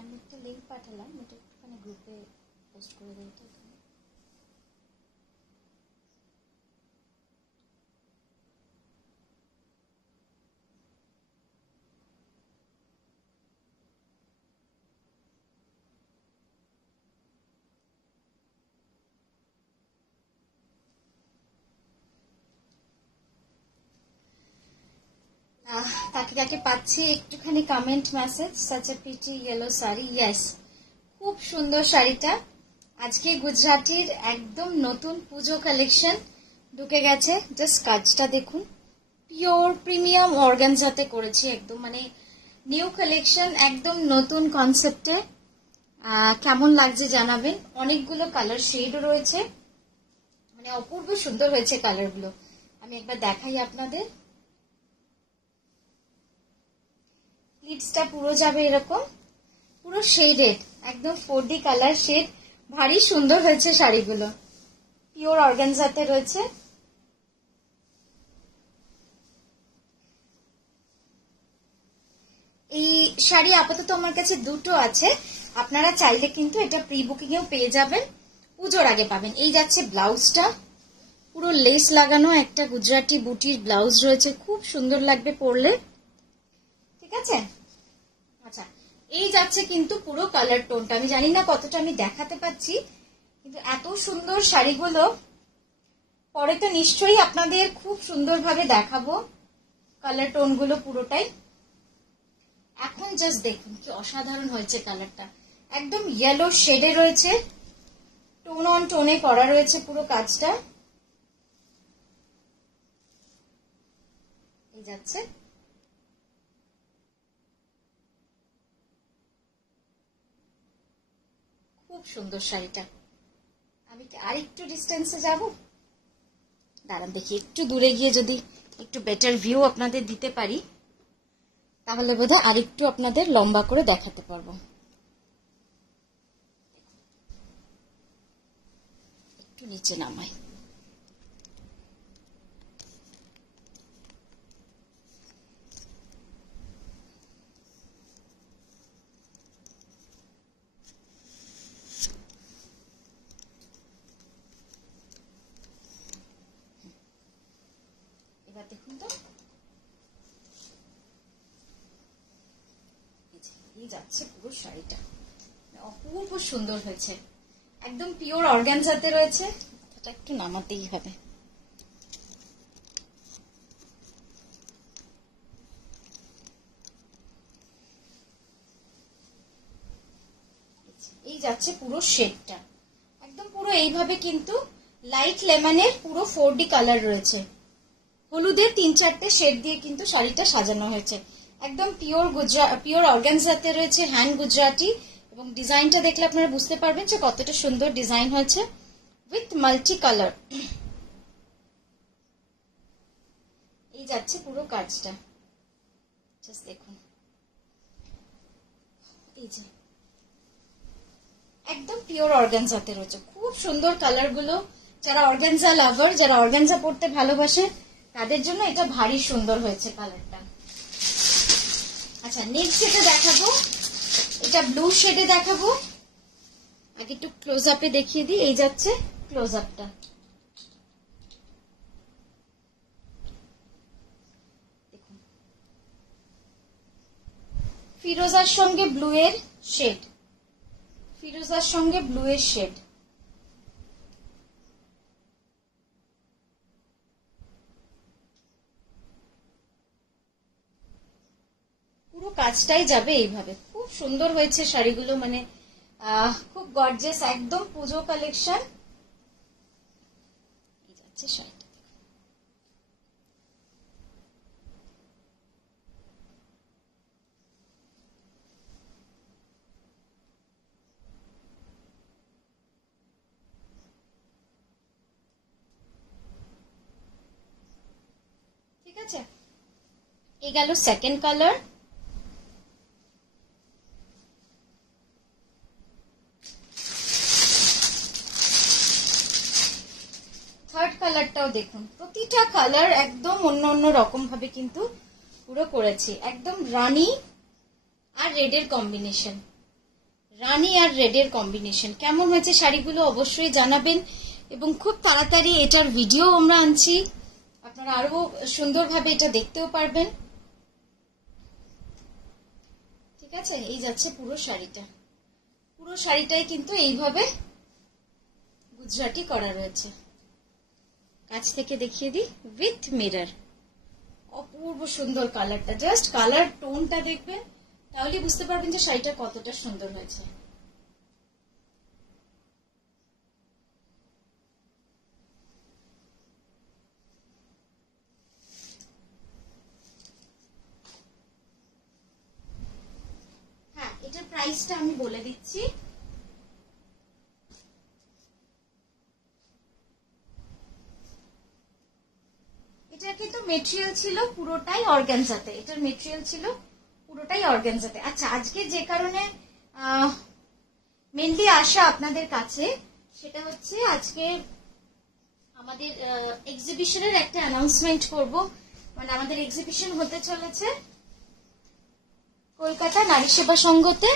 আমি একটা লিংক পাঠালাম, এটা একটুখানি গ্রুপে পোস্ট করে দিই তো। কাকে কাকে পাচ্ছি একটুখানি comment message. Such a pretty yellow sari, yes খুব সুন্দর শাড়িটা। আজকে গুজরাটির একদম নতুন পুজো কালেকশন ঢুকে গেছে। জাস্ট কাজটা দেখুন, পিওর প্রিমিয়াম অর্গানজাতে করেছি, একদম মানে নিউ কালেকশন, একদম নতুন কনসেপ্টে। কেমন লাগছে জানাবেন। অনেকগুলো কালার শেডও রয়েছে, মানে অপূর্ব সুন্দর হয়েছে কালারগুলো। আমি একবার দেখাই আপনাদের। প্লিটসটা পুরো যাবে এরকম, পুরো শেডেড, একদম 4D কালার শেড। ভারী সুন্দর হয়েছে শাড়িগুলো, পিওর অর্গানজাতে রয়েছে। এই শাড়ি আপাতত আমার কাছে দুটো আছে, আপনারা চাইলে কিন্তু এটা প্রি বুকিং এও পেয়ে যাবেন, পুজোর আগে পাবেন। এই যাচ্ছে ব্লাউজটা, পুরো লেস লাগানো একটা গুজরাটি বুটির ব্লাউজ রয়েছে, খুব সুন্দর লাগবে পরলে, ঠিক আছে। আচ্ছা, এই যাচ্ছে কিন্তু পুরো কালার টোনটা। আমি জানি না কতটা আমি দেখাতে পাচ্ছি, কিন্তু এত সুন্দর শাড়িগুলো পরে তো নিশ্চয়ই আপনাদের খুব সুন্দরভাবে দেখাবো কালার টোনগুলো পুরোটাই। এখন জাস্ট দেখুন কি অসাধারণ হয়েছে কালারটা, একদম ইয়েলো শেডে রয়েছে, টোন অন টোনে করা রয়েছে পুরো কাজটা। এই যাচ্ছে, খুব সুন্দর শাড়িটা। আমি আরেকটু ডিস্টেন্সে যাব, দাঁড়ান দেখি একটু দূরে গিয়ে যদি একটু বেটার ভিউ আপনাদের দিতে পারি, তাহলে বোধহয় আরেকটু আপনাদের লম্বা করে দেখাতে পারবো। একটু নিচে নামাই। এবার দেখুন তো, এই যাচ্ছে পুরো শাড়িটা, অপূর্ব সুন্দর হয়েছে, একদম পিওর অর্গানজাতে রয়েছে। এটা একটু নামাতেই হবে। এই যাচ্ছে পুরো শেডটা, একদম পুরো এইভাবে কিন্তু লাইট লেমনের পুরো 4D কালার রয়েছে, হলুদের 3-4টে শেড দিয়ে কিন্তু শাড়িটা সাজানো হয়েছে, একদম পিওর অর্গানজাতে রয়েছে, হ্যান্ড গুজরাটি। এবং ডিজাইনটা দেখলে আপনারা বুঝতে পারবেন যে কতটা সুন্দর ডিজাইন হয়েছে, উইথ মাল্টি কালার। এই যাচ্ছে পুরো কাজটা, জাস্ট দেখুন, এই যে একদম পিওর অর্গানজাতে রয়েছে, খুব সুন্দর কালার গুলো। যারা অর্গানজা লাভার, যারা অর্গানজা পড়তে ভালোবাসে, তাদের জন্য এটা ভারী সুন্দর হয়েছে কালারটা। আচ্ছা, নেক্সট যেটা দেখাবো, এটা ব্লু শেডে দেখাবো। আগে একটু ক্লোজ আপে দেখিয়ে দিই। এই যাচ্ছে ক্লোজ আপটা, দেখুন ফিরোজার সঙ্গে ব্লু এর শেড, ফিরোজার সঙ্গে ব্লু এর শেড। পুরো কাজটাই যাবে এইভাবে, খুব সুন্দর হয়েছে শাড়িগুলো, মানে খুব গর্জিয়াস, একদম পুজো কালেকশন। এই যাচ্ছে শাড়িটা, ঠিক আছে। এই গেল সেকেন্ড কালার। থার্ড কালারটাও দেখুন, প্রতিটা কালার একদম অন্য অন্য রকম ভাবে কিন্তু পুরো করেছি, একদম রানী আর রেডের কম্বিনেশন, রানী আর রেডের কম্বিনেশন। কেমন হয়েছে শাড়িগুলো অবশ্যই জানাবেন, এবং খুব তাড়াতাড়ি এটার ভিডিও আমরা আনছি, আপনারা আরো সুন্দরভাবে এটা দেখতেও পারবেন। ঠিক আছে, এই যাচ্ছে পুরো শাড়িটা। পুরো শাড়িটাই কিন্তু এইভাবে গুজরাটি করা রয়েছে। কাছ থেকে দেখিয়ে দিই, উইথ মিরর। অপূর্ব সুন্দর কালারটা, জাস্ট কালার টোনটা দেখবেন, তাহলে বুঝতে পারবেন যে শাড়িটা কতটা সুন্দর হয়েছে। হ্যাঁ, এটার প্রাইসটা আমি বলে দিচ্ছি। এটার কিন্তু মেটেরিয়াল ছিল পুরোটাই অর্গানজাতে, এটার মেটেরিয়াল ছিল পুরোটাই অর্গানজাতে। আচ্ছা, আজকে যে কারণে মেনলি আসা আপনাদের কাছে, সেটা হচ্ছে আজকে আমাদের এক্সিবিশনের একটা অ্যানাউন্সমেন্ট করব। মানে আমাদের এক্সিবিশন হতে চলেছে কলকাতা নারী সেবা সংঘতে।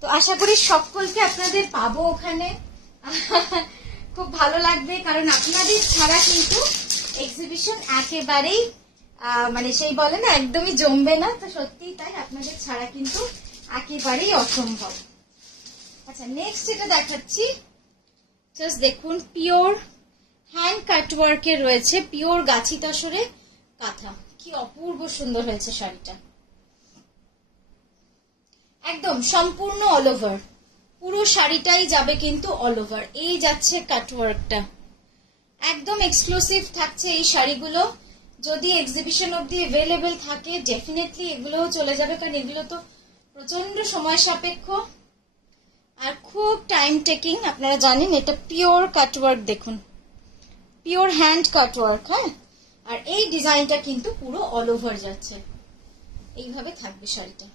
তো আশা করি সকলকে আপনাদের পাবো ওখানে, খুব ভালো লাগবে, কারণ আপনাদের ছাড়া কিন্তু এক্সিবিশন একেবারেই মানে সেই বলে না একদমই জমবে না। তো সত্যিই তাই, আপনাদের ছাড়া কিন্তু একেবারেই অসম্ভব। আচ্ছা, নেক্সট যেটা দেখাচ্ছি, জাস্ট দেখুন, পিওর হ্যান্ড কাটওয়ার্কের রয়েছে, পিওর গাছি তসরে কাঁথা। কি অপূর্ব সুন্দর হয়েছে শাড়িটা, একদম সম্পূর্ণ অল ওভার। পুরো শাড়িটাই যাবে কিন্তু অল ওভার। এই যাচ্ছে কাটওয়ার্কটা, একদম এক্সক্লুসিভ থাকছে এই শাড়িগুলো। যদি এক্সিবিশন অবধি অ্যাভেলেবেল থাকে, ডেফিনেটলি এগুলোও চলে যাবে, কারণ এগুলো তো প্রচন্ড সময় সাপেক্ষ আর খুব টাইম টেকিং। আপনারা জানেন এটা পিওর কাটওয়ার্ক, দেখুন পিওর হ্যান্ড কাটওয়ার্ক। হ্যাঁ, আর এই ডিজাইনটা কিন্তু পুরো অল ওভার যাচ্ছে, এইভাবে থাকবে শাড়িটা।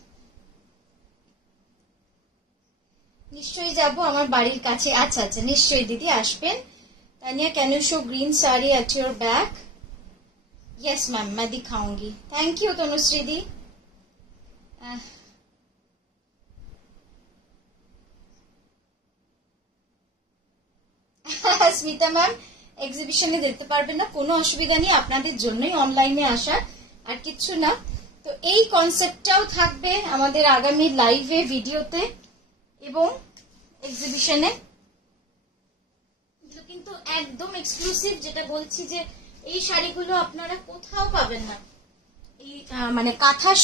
নিশ্চয়ই যাব আমার বাড়ির কাছে। আচ্ছা আচ্ছা, নিশ্চয়ই দিদি আসবেন। Tania, can you show green sari at your back? Yes ma'am, मैं दिखाऊंगी। Thank you Tanushree di. Smita ma'am এক্সিবিশনে যেতে পারবেন না, কোনো অসুবিধা নেই, আপনাদের জন্যই অনলাইনে আসার, আর কিচ্ছু না। তো এই কনসেপ্টটাও থাকবে আমাদের আগামী লাইভে, ভিডিওতে এবং এক্সিবিশনে। কিন্তু একদম এক্সক্লুসিভ, যেটা বলছি যে এই শাড়িগুলো আপনারা কোথাও পাবেন না। এই মানে কাঁথার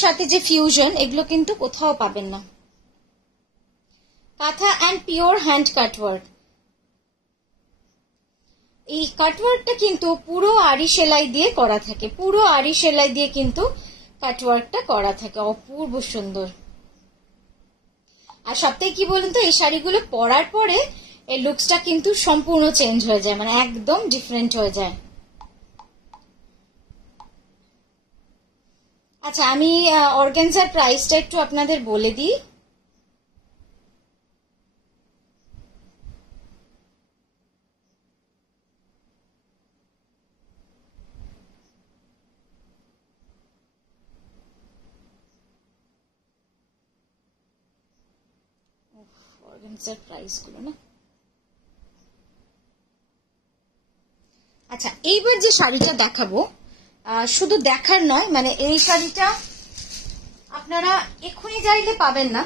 সাথে যে ফিউশন, এগুলো কিন্তু কোথাও পাবেন না। কাঁথা অ্যান্ড পিওর হ্যান্ড কাটওয়ার্ক। এই কাটওয়ার্কটা কিন্তু পুরো আরি সেলাই দিয়ে করা থাকে, পুরো আরি সেলাই দিয়ে কিন্তু কাটওয়ার্কটা করা থাকে, অপূর্ব সুন্দর। আর সবথেকে কি বলুন তো, এই শাড়িগুলো পরার পরে এই লুকসটা কিন্তু সম্পূর্ণ চেঞ্জ হয়ে যায়, মানে একদম ডিফারেন্ট হয়ে যায়। আচ্ছা, আমি অর্গানজার প্রাইসটা একটু আপনাদের বলে দিই। অর্গানজার প্রাইস গুলো না, আচ্ছা এইবার যে শাড়িটা দেখাবো, শুধু দেখার নয়, মানে এই শাড়িটা আপনারা এক্ষুনি চাইলে পাবেন না।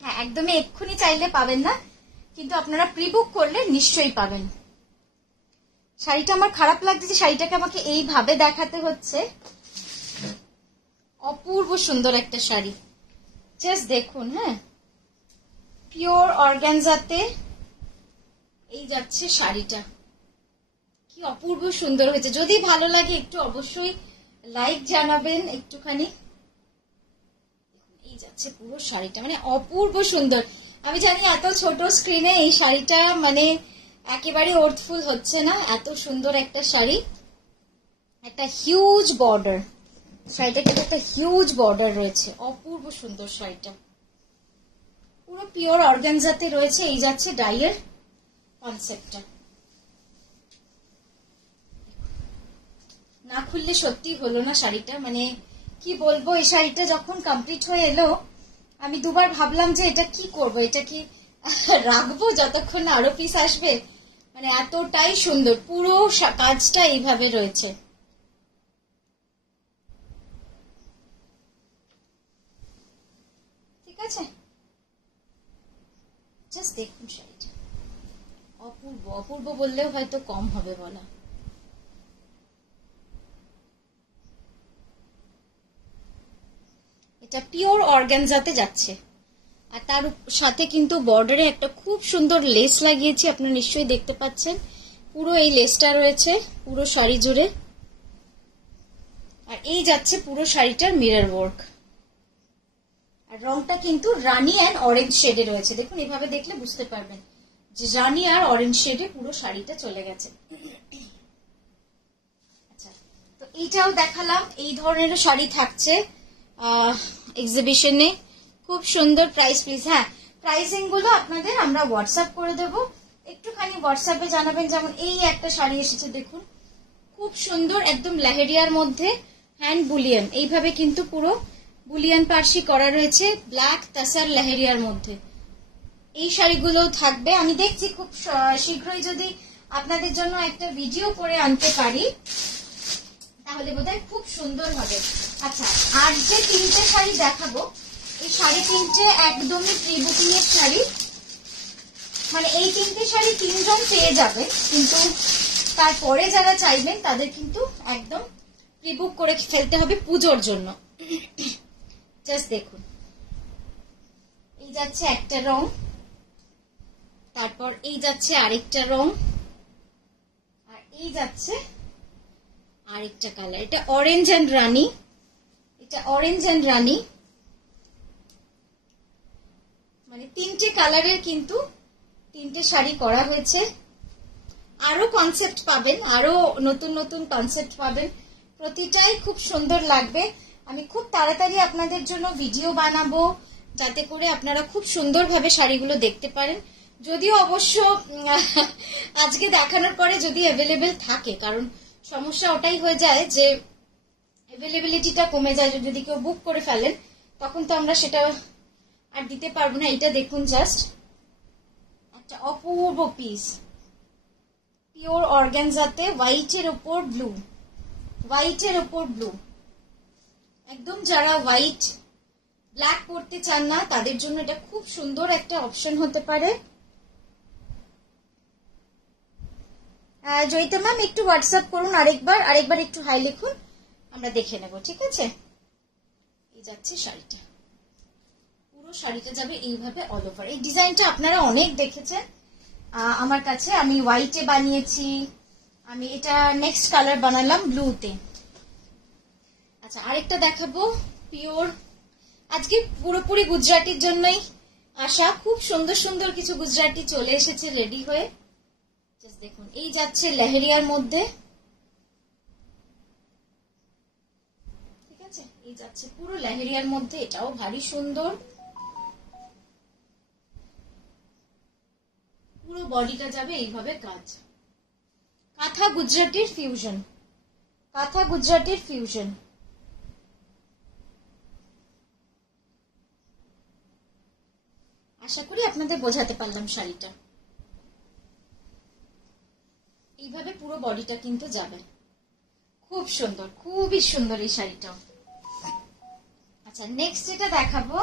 হ্যাঁ, একদমই এক্ষুনি চাইলে পাবেন না, কিন্তু আপনারা প্রি বুক করলে নিশ্চয়ই পাবেন। শাড়িটা আমার খারাপ লাগছে যে শাড়িটাকে আমাকে এইভাবে দেখাতে হচ্ছে। অপূর্ব সুন্দর একটা শাড়ি, জাস্ট দেখুন। হ্যাঁ, পিওর অর্গানজাতে এই যাচ্ছে শাড়িটা, কি অপূর্ব সুন্দর হয়েছে। যদি ভালো লাগে একটু অবশ্যই লাইক জানাবেন একটুখানি। এই যাচ্ছে পুরো শাড়িটা, মানে অপূর্ব সুন্দর। আমি জানি এত ছোট স্ক্রিনে এই শাড়িটা মানে একেবারে ওর্থফুল হচ্ছে না, এত সুন্দর একটা শাড়ি। একটা হিউজ বর্ডার, শাড়িটা কিন্তু একটা হিউজ বর্ডার রয়েছে, অপূর্ব সুন্দর শাড়িটা। পুরো পিওর অর্গানজাতে রয়েছে, এই যাচ্ছে ডাইয়ের কনসেপ্টটা। না খুললে সত্যি হলো না শাড়িটা, মানে কি বলবো, এই শাড়িটা যখন কমপ্লিট হয়ে এলো আমি দুবার ভাবলাম যে এটা কি করব, এটা কি রাখবো যতক্ষণ না আরো পিস আসবে। মানে এতটাই সুন্দর, পুরো কাজটা এইভাবে রয়েছে। ঠিক আছে, জাস্ট দেখুন শাড়িটা, অপূর্ব অপূর্ব বললেও হয়তো কম হবে বলা। এটা পিওর অর্গানজাতে যাচ্ছে, আর তার সাথে কিন্তু বর্ডারে একটা খুব সুন্দর লেস লাগিয়েছি, আপনারা নিশ্চয়ই দেখতে পাচ্ছেন। পুরো এই লেসটা রয়েছে পুরো শাড়ি জুড়ে, আর এই যাচ্ছে পুরো শাড়িটার মিরর ওয়ার্ক। আর রংটা কিন্তু রানি অ্যান্ড অরেঞ্জ শেডে রয়েছে, দেখুন এভাবে দেখলে বুঝতে পারবেন যে রানি আর অরেঞ্জ শেডে পুরো শাড়িটা চলে গেছে। আচ্ছা, তো এইটাও দেখালাম, এই ধরনের শাড়ি থাকছে এক্সিবিশনে, খুব সুন্দর। প্রাইস প্লিজ, হ্যাঁ প্রাইসিং গুলো আপনাদের আমরা হোয়াটসঅ্যাপ করে দেবো, একটুখানি হোয়াটসঅ্যাপে জানাবেন। যেমন এই একটা শাড়ি এসেছে দেখুন, খুব সুন্দর, একদম লেহেরিয়ার মধ্যে হ্যান্ড বুলিয়ান, এইভাবে কিন্তু পুরো বুলিয়ান পার্সি করা রয়েছে, ব্ল্যাক তাসার লেহেরিয়ার মধ্যে। এই শাড়িগুলো থাকবে, আমি দেখছি খুব শীঘ্রই যদি আপনাদের জন্য একটা ভিডিও করে আনতে পারি তাহলে বোধহয় খুব সুন্দর হবে। আচ্ছা, আর যে তিনটে শাড়ি দেখাবো, এই শাড়ি তিনটে একদমই প্রি বুকিং এর শাড়ি, মানে এই তিনটে শাড়ি তিনজন পেয়ে যাবে, কিন্তু তারপরে যারা চাইবেন তাদের কিন্তু একদম প্রি বুক করে ফেলতে হবে পুজোর জন্য। জাস্ট দেখুন, এই যাচ্ছে একটা রং, তারপর এই যাচ্ছে আরেকটা রং, আর এই যাচ্ছে আরেকটা কালার। এটা অরেঞ্জ এন্ড রানি, এটা অরেঞ্জ এন্ড রানি, মানে তিনটে কালারের কিন্তু তিনটে শাড়ি করা হয়েছে। আরো কনসেপ্ট পাবেন, আরো নতুন নতুন কনসেপ্ট পাবেন, প্রতিটাই খুব সুন্দর লাগবে। আমি খুব তাড়াতাড়ি আপনাদের জন্য ভিডিও বানাবো যাতে করে আপনারা খুব সুন্দরভাবে শাড়িগুলো দেখতে পারেন। যদিও অবশ্য আজকে দেখানোর পরে যদি অ্যাভেলেবেল থাকে, কারণ সমস্যা ওটাই হয়ে যায় যে অ্যাভেলেবিলিটিটা কমে যায়, যদি কেউ বুক করে ফেলেন তখন তো আমরা সেটা আর দিতে পারবো না। এটা দেখুন, জাস্ট একটা অপূর্ব পিস, পিওর অর্গানজাতে হোয়াইটের ওপর ব্লু, হোয়াইটের ওপর ব্লু, একদম যারা হোয়াইট ব্ল্যাক পরতে চান না তাদের জন্য এটা খুব সুন্দর একটা অপশন হতে পারে। জয়িতা ম্যাম একটু হোয়াটসঅ্যাপ করুন আরেকবার একটু হাই লিখুন, আমরা দেখে নেব, ঠিক আছে। এই যাচ্ছে শাড়িটা, পুরো শাড়িটা যাবে এইভাবে অল ওভার। এই ডিজাইনটা আপনারা অনেক দেখেছেন আমার কাছে, আমি হোয়াইটে বানিয়েছি, আমি এটা নেক্সট কালার বানালাম ব্লুতে। আচ্ছা, আরেকটা দেখাবো পিওর, আজকে পুরোপুরি গুজরাটির জন্যই আসা, খুব সুন্দর সুন্দর কিছু গুজরাটি চলে এসেছে রেডি হয়ে। জাস্ট দেখুন, এই যাচ্ছে লেহেরিয়ার মধ্যে, ঠিক আছে, এই যাচ্ছে পুরো লেহেরিয়ার মধ্যে, এটাও ভারী সুন্দর। পুরো বডিটা যাবে এইভাবে কাজ, কাঁথা গুজরাটির ফিউশন, কাঁথা গুজরাটির ফিউশন। আশা করি আপনাদের বোঝাতে পারলাম শাড়িটা। এইভাবে পুরো বডিটা কিন্তু যাবে, খুব সুন্দর, খুবই সুন্দর এই শাড়িটা। আচ্ছা, নেক্সট যেটা দেখাবো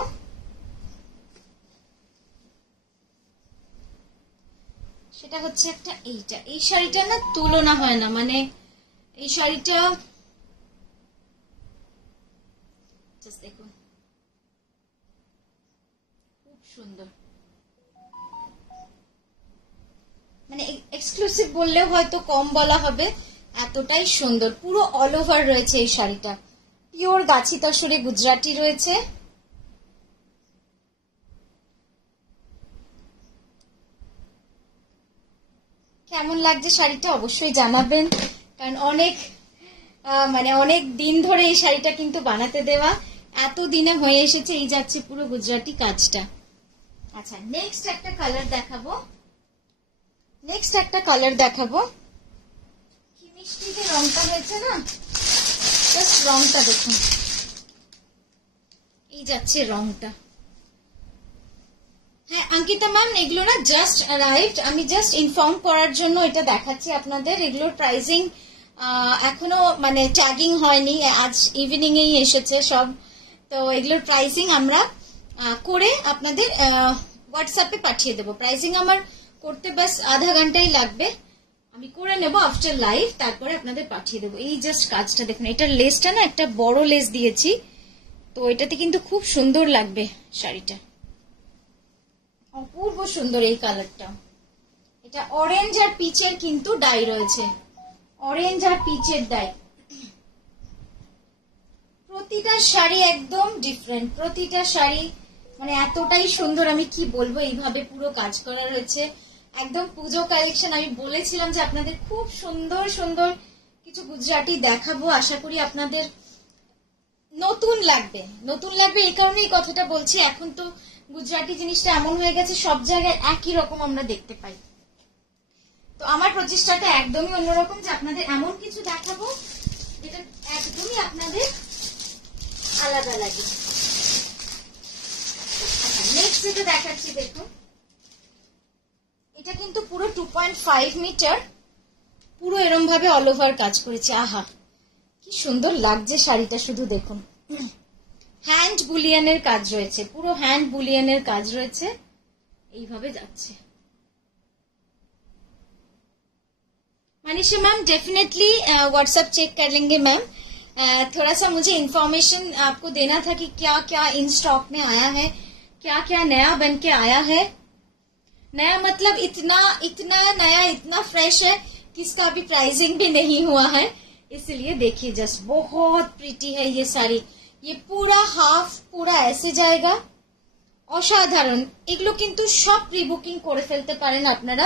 সেটা হচ্ছে একটা এইটা, এই শাড়িটা না তুলনা হয় না, মানে এই শাড়িটা জাস্ট দেখুন, খুব সুন্দর, মানে এক্সক্লুসিভ বললেও হয়তো কম বলা হবে, এতটাই সুন্দর। পুরো অল ওভার রয়েছে এই শাড়িটা, পিওর গাছি তসরে গুজরাটি রয়েছে। কেমন লাগছে শাড়িটা অবশ্যই জানাবেন, কারণ অনেক দিন ধরে এই শাড়িটা কিন্তু বানাতে দেওয়া, এত দিনে হয়ে এসেছে। এই যাচ্ছে পুরো গুজরাটি কাজটা। আচ্ছা, নেক্সট একটা কালার দেখাবো, কি মিষ্টি যে রংটা হয়েছে না, জাস্ট রংটা দেখুন, এই যাচ্ছে রংটা। হ্যাঁ অঙ্কিতা ম্যাম, এগুলো না জাস্ট অ্যারাইভড, আমি জাস্ট ইনফর্ম করার জন্য এটা দেখাচ্ছি আপনাদের। এগুলোর প্রাইসিং এখনো মানে ট্যাগিং হয়নি, আজ ইভিনিং এই এসেছে সব। তো এগুলোর প্রাইসিং আমরা করে আপনাদের হোয়াটসঅ্যাপে পাঠিয়ে দেবো। প্রাইসিং আমার করতে বাস আধা ঘন্টাই লাগবে, আমি করে নেব আফটার লাইভ, তারপরে আপনাদের পাঠিয়ে দেবো। এই জাস্ট কাজটা দেখুন, এটার লেসটা না একটা বড় লেস দিয়েছি, তো এটাতে কিন্তু খুব সুন্দর লাগবে শাড়িটা, অপূর্ব সুন্দর এই কালারটা। এটা অরেঞ্জ আর পিচের কিন্তু ডাই রয়েছে, অরেঞ্জ আর পিচের ডাই। প্রতিটা শাড়ি একদম ডিফারেন্ট, প্রতিটা শাড়ি মানে এতটাই সুন্দর, আমি কি বলবো, এইভাবে পুরো কাজ করা রয়েছে একদম পুজো কালেকশন। আমি বলেছিলাম যে আপনাদের খুব সুন্দর সুন্দর কিছু গুজরাটি দেখাবো, আশা করি আপনাদের নতুন লাগবে। নতুন লাগবে এই কারণে এই কথাটা বলছি, এখন তো গুজরাটি জিনিসটা এমন হয়ে গেছে সব জায়গায় একই রকম আমরা দেখতে পাই। তো আমার প্রচেষ্টাটা একদমই অন্যরকম, যে আপনাদের এমন কিছু দেখাবো যেটা একদমই আপনাদের আলাদা লাগে। নেক্সট যেটা দেখাচ্ছি দেখুন, এটা কিন্তু পুরো 2.5 মিটার, পুরো এরম ভাবে অল ওভার কাজ করেছে। আহা কি সুন্দর লাগছে শাড়িটা, শুধু দেখুন। হ্যান্ড বুলিয়ানের কাজ রয়েছে, পুরো হ্যান্ড বুলিয়ানের কাজ রয়েছে, এইভাবে যাচ্ছে। Manisha ma'am definitely WhatsApp check कर लेंगे मैम। थोड़ा सा मुझे इन्फॉर्मेशन आपको देना था कि क्या क्या इन स्टॉक में आया है, क्या क्या नया बन के आया है। नया मतलब इतना इतना नया, इतना फ्रेश है कि इसका अभी प्राइसिंग भी नहीं हुआ है, इसलिए देखिए जस्ट बहुत प्रीटी है ये साड़ी। ये पूरा हाफ पूरा ऐसे जाएगा, অসাধারণ। এগুলো কিন্তু সব প্রি বুকিং করে ফেলতে পারেন আপনারা,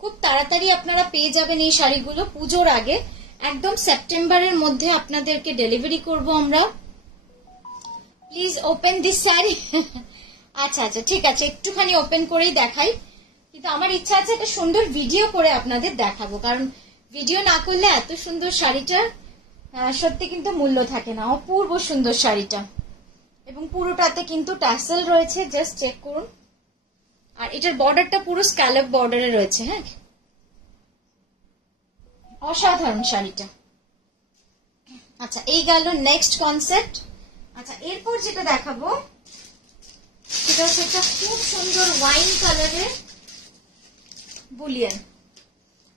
খুব তাড়াতাড়ি আপনারা পেয়ে যাবেন এই শাড়িগুলো পুজোর আগে। একদম সেপ্টেম্বরের মধ্যে আপনাদেরকে ডেলিভারি করব আমরা। Please open this sari. আচ্ছা আচ্ছা ঠিক আছে, একটুখানি ওপেন করেই দেখাই, কিন্তু আমার ইচ্ছা আছে একটা সুন্দর ভিডিও করে আপনাদের দেখাবো, কারণ ভিডিও না করলে এত সুন্দর শাড়িটার সত্যি কিন্তু মূল্য থাকে না। অপূর্ব সুন্দর শাড়িটা, এবং পুরোটাতে কিন্তু ট্যাসেল রয়েছে, জাস্ট চেক করুন। আর এটার বর্ডারটা পুরো স্ক্যালপ বর্ডারে রয়েছে। হ্যাঁ অসাধারণ শাড়িটা। আচ্ছা এই গেল নেক্সট কনসেপ্ট। আচ্ছা এরপর যেটা দেখাবো সেটা হচ্ছে একটা খুব সুন্দর ওয়াইন কালারের বুলিয়ান।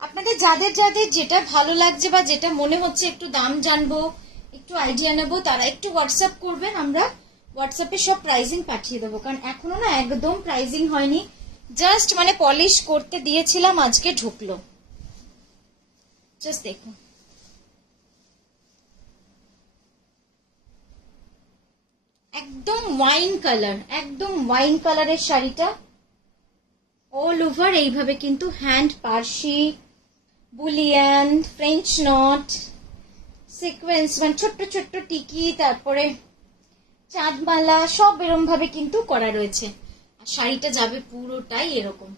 আপনাদের যাদের যাদের যেটা ভালো লাগছে বা যেটা মনে হচ্ছে একটু দাম জানবো, একটু আইডিয়া নেবো, তারা একটু হোয়াটসঅ্যাপ করবেন, আমরা হোয়াটসঅ্যাপে সব প্রাইজিং পাঠিয়ে দেবো। কারণ এখনো না একদম প্রাইজিং হয়নি, জাস্ট মানে পলিশ করতে দিয়েছিলাম, আজকে ঢুকলো। জাস্ট দেখুন একদম ওয়াইন কালার, একদম ওয়াইন কালারের শাড়িটা অল ওভার এইভাবে কিন্তু hand parse, boolean, French not, sequence মানে ছোট্ট ছোট্ট টিকি, তারপরে চাঁদমালা, সব এরম ভাবে কিন্তু করা রয়েছে। আর শাড়িটা যাবে পুরোটাই এরকম।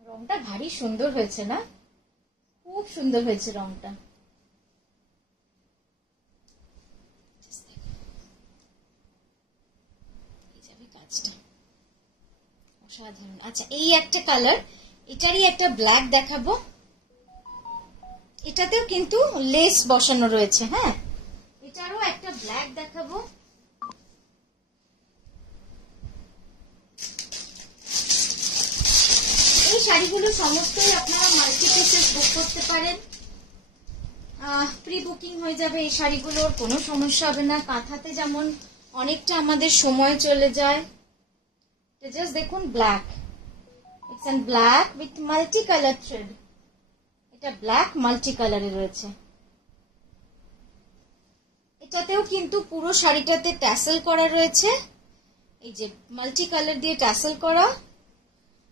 রংটা ভারী সুন্দর হয়েছে না, খুব সুন্দর হয়েছে রংটা। অসাধারণ। আচ্ছা এই একটা কালার, এটারই একটা ব্ল্যাক দেখাবো, এটাতেও কিন্তু লেস বসানো রয়েছে। হ্যাঁ এটারও একটা ব্ল্যাক দেখাবো। এই শাড়িগুলো সমস্তই আপনারা মাল্টি পিসেস বুক করতে পারেন, প্রি বুকিং হয়ে যাবে এই শাড়িগুলোর, কোনো সমস্যা হবে না। কাঁথাতে যেমন অনেকটা আমাদের সময় চলে যায়। জাস্ট দেখুন black, it's an black with multi colour thread, এটা ব্ল্যাক মাল্টি কালারে রয়েছে। এটাতেও কিন্তু পুরো শাড়িটাতে ট্যাসেল করা রয়েছে, এই যে মাল্টি কালার দিয়ে ট্যাসেল করা,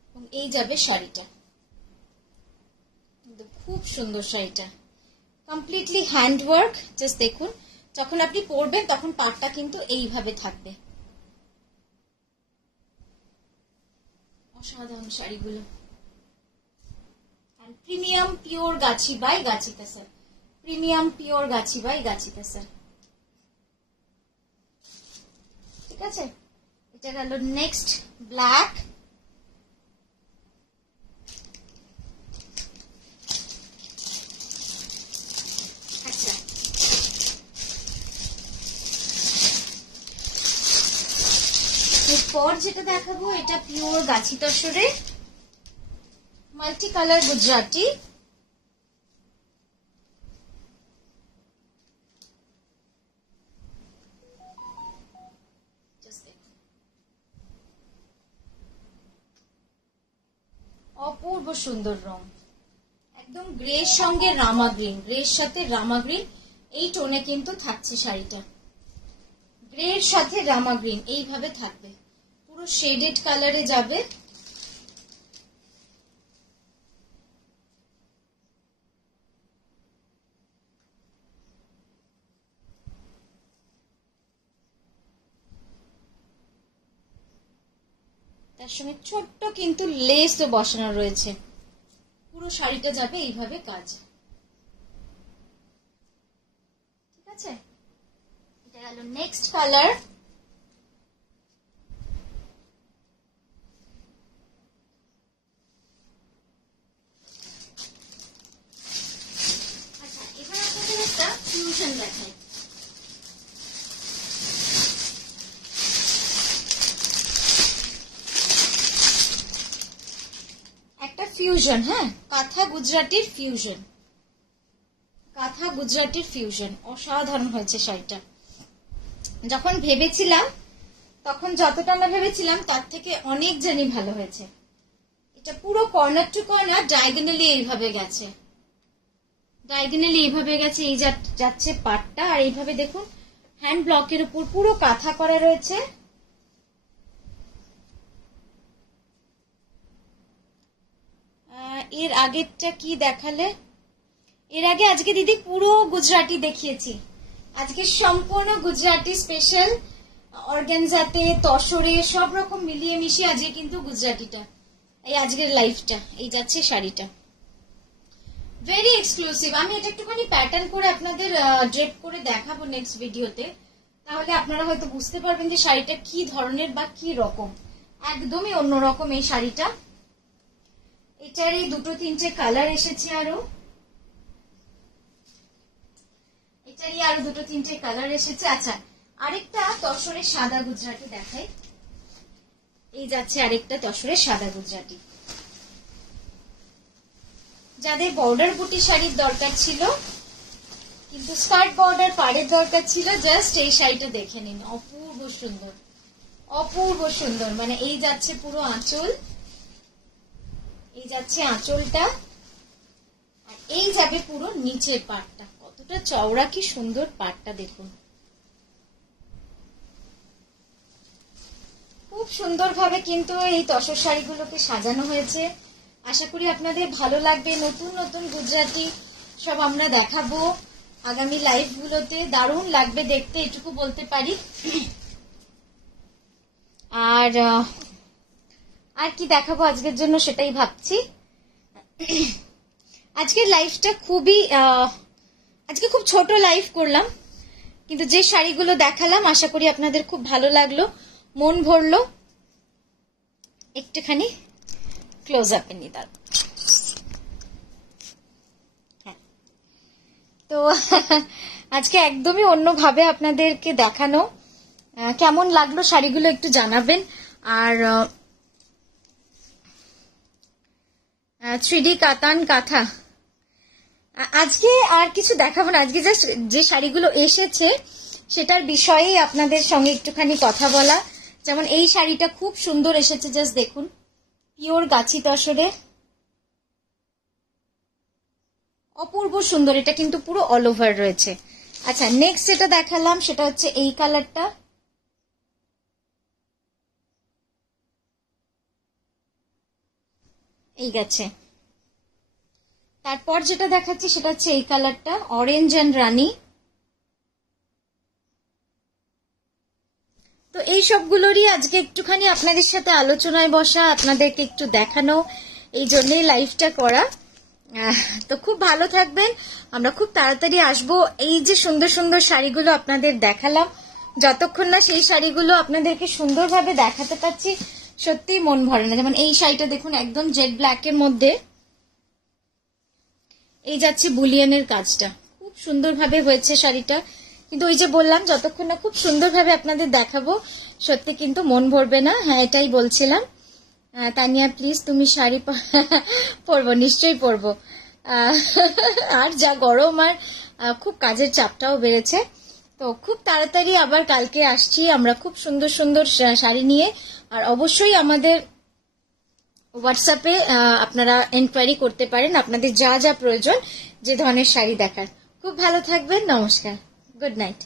এবং এই যাবে শাড়িটা। খুব সুন্দর শাড়িটা, কমপ্লিটলি হ্যান্ডওয়ার্ক। জাস্ট দেখুন যখন আপনি পরবেন তখন পাটটা কিন্তু এইভাবে থাকবে। অসাধারণ শাড়িগুলো। আর premium pure Gachhi by Gachhi তেসর, premium pure Gachhi by গাছি তেসর। ঠিক আছে, এটা গেল নেক্সট ব্ল্যাক। আচ্ছা, এরপর যেটা দেখাবো এটা পিওর গাছি তসরে মাল্টি কালার গুজরাটি। অপূর্ব সুন্দর রং, একদম গ্রের সঙ্গে রামা গ্রিন, গ্রের সাথে রামা গ্রিন এই টোনে কিন্তু থাকছে শাড়িটা। গ্রের সাথে রামা গ্রিন এইভাবে থাকবে, পুরো শেডেড কালারে যাবে। তার সঙ্গে ছোট্ট কিন্তু লেসও বসানো রয়েছে, পুরো শাড়িটা যাবে এইভাবে কাজ। ঠিক আছে, এটা গেল নেক্সট কালার। আচ্ছা, এবার আপনাদের একটা ফিউশন দেখাই। ফিউশন, হ্যাঁ, কাঁথা গুজরাটির ফিউশন, কাঁথা গুজরাটির ফিউশন। অসাধারণ হয়েছে শাড়িটা। যখন ভেবেছিলাম তখন যতটা না ভেবেছিলাম তার থেকে অনেক জানি ভালো হয়েছে। এটা পুরো কর্নার টু কর্নার ডায়াগোনালি এইভাবে গেছে, ডায়াগোনালি এইভাবে গেছে, এই যাচ্ছে পাটটা। আর এইভাবে দেখুন হ্যান্ড ব্লকের উপর পুরো কাঁথা করা রয়েছে। এর আগেরটা কি দেখালে? এর আগে আজকে দিদি পুরো গুজরাটি দেখিয়েছি, আজকে সম্পূর্ণ গুজরাটি স্পেশাল অর্গানজাতে তসরে সব রকম মিলিয়ে মিশিয়ে আজকে কিন্তু গুজরাটিটা, এই আজকের লাইফটা এই যাচ্ছে শাড়িটা। Very exclusive. আমি এটা একটুখানি প্যাটার্ন করে আপনাদের ড্রেপ করে দেখাবো নেক্সট ভিডিওতে, তাহলে আপনারা হয়তো বুঝতে পারবেন যে শাড়িটা কি ধরনের বা কি রকম। একদমই অন্যরকম এই শাড়িটা। এটারই দুটো তিনটে কালার এসেছে, এটারই আরো দুটো তিনটে কালার এসেছে। আচ্ছা, আরেকটা তসরের সাদা গুজরাটি দেখাই। এই যাচ্ছে আরেকটা তসরের সাদা গুজরাটি। যাদের বর্ডার বুটি শাড়ির দরকার ছিল কিন্তু স্কার্ট বর্ডার পাড়ের দরকার ছিল, জাস্ট এই শাড়িটা দেখে নিন। অপূর্ব সুন্দর, অপূর্ব সুন্দর। মানে এই যাচ্ছে পুরো আঁচল, এই যাচ্ছে আঁচলটা, আর এই যাবে পুরো নিচের পাটটা। কতটা চওড়া, কি সুন্দর পাটটা দেখুন। খুব সুন্দরভাবে কিন্তু এই তসর শাড়িগুলোকে সাজানো হয়েছে। আশা করি আপনাদের ভালো লাগবে। নতুন নতুন গুজরাটি সব আমরা দেখাবো আগামী লাইভগুলোতে। দারুণ লাগবে দেখতে, এটুকু বলতে পারি। আর কি দেখাবো আজকের জন্য সেটাই ভাবছি। আজকের লাইভটা আজকে খুব ছোট লাইভ করলাম, কিন্তু যে শাড়িগুলো দেখালাম আশা করি আপনাদের খুব ভালো লাগলো, মন ভরলো। একটুখানি ক্লোজ আপে নি দাঁড়। হ্যাঁ, তো আজকে একদমই অন্যভাবে আপনাদেরকে দেখানো। কেমন লাগলো শাড়িগুলো একটু জানাবেন। আর 3D কাতান কাঁথা আজকে আর কিছু দেখাবো না। আজকে জাস্ট যে শাড়িগুলো এসেছে সেটার বিষয়েই আপনাদের সঙ্গে একটুখানি কথা বলা। যেমন এই শাড়িটা খুব সুন্দর এসেছে, জাস্ট দেখুন, পিওর গাছি তসরে, অপূর্ব সুন্দর। এটা কিন্তু পুরো অল ওভার রয়েছে। আচ্ছা, নেক্সট যেটা দেখালাম সেটা হচ্ছে এই কালারটা। এই গেছে। তারপর যেটা দেখাচ্ছি সেটা হচ্ছে এই কালারটা, অরেঞ্জ অ্যান্ড রানী। তো এই সবগুলোরই আজকে একটুখানি আপনাদের সাথে আলোচনায় বসা, আপনাদেরকে একটু দেখানো, এই জন্যই লাইভটা করা। তো খুব ভালো থাকবেন, আমরা খুব তাড়াতাড়ি আসবো। এই যে সুন্দর সুন্দর শাড়িগুলো আপনাদের দেখালাম, যতক্ষণ না সেই শাড়িগুলো আপনাদেরকে সুন্দরভাবে দেখাতে পারছি সত্যি মন ভরে না। যেমন এই শাড়িটা দেখুন, একদম জেড ব্ল্যাকের মধ্যে এই যাচ্ছে বুলিয়ানের কাজটা, খুব সুন্দরভাবে হয়েছে শাড়িটা। কিন্তু ওই যে বললাম, যতক্ষণ না খুব সুন্দরভাবে আপনাদের দেখাবো সত্যি কিন্তু মন ভরবে না। হ্যাঁ, এটাই বলছিলাম। তানিয়া প্লিজ তুমি শাড়ি পরবো, নিশ্চয়ই পরবো। আর যা গরম, আর খুব কাজের চাপটাও বেড়েছে। তো খুব তাড়াতাড়ি আবার কালকে আসছি আমরা খুব সুন্দর সুন্দর শাড়ি নিয়ে। আর অবশ্যই আমাদের হোয়াটসঅ্যাপে আপনারা এনকোয়ারি করতে পারেন আপনাদের যা যা প্রয়োজন, যে ধরনের শাড়ি দেখার। খুব ভালো থাকবেন, নমস্কার, গুড নাইট।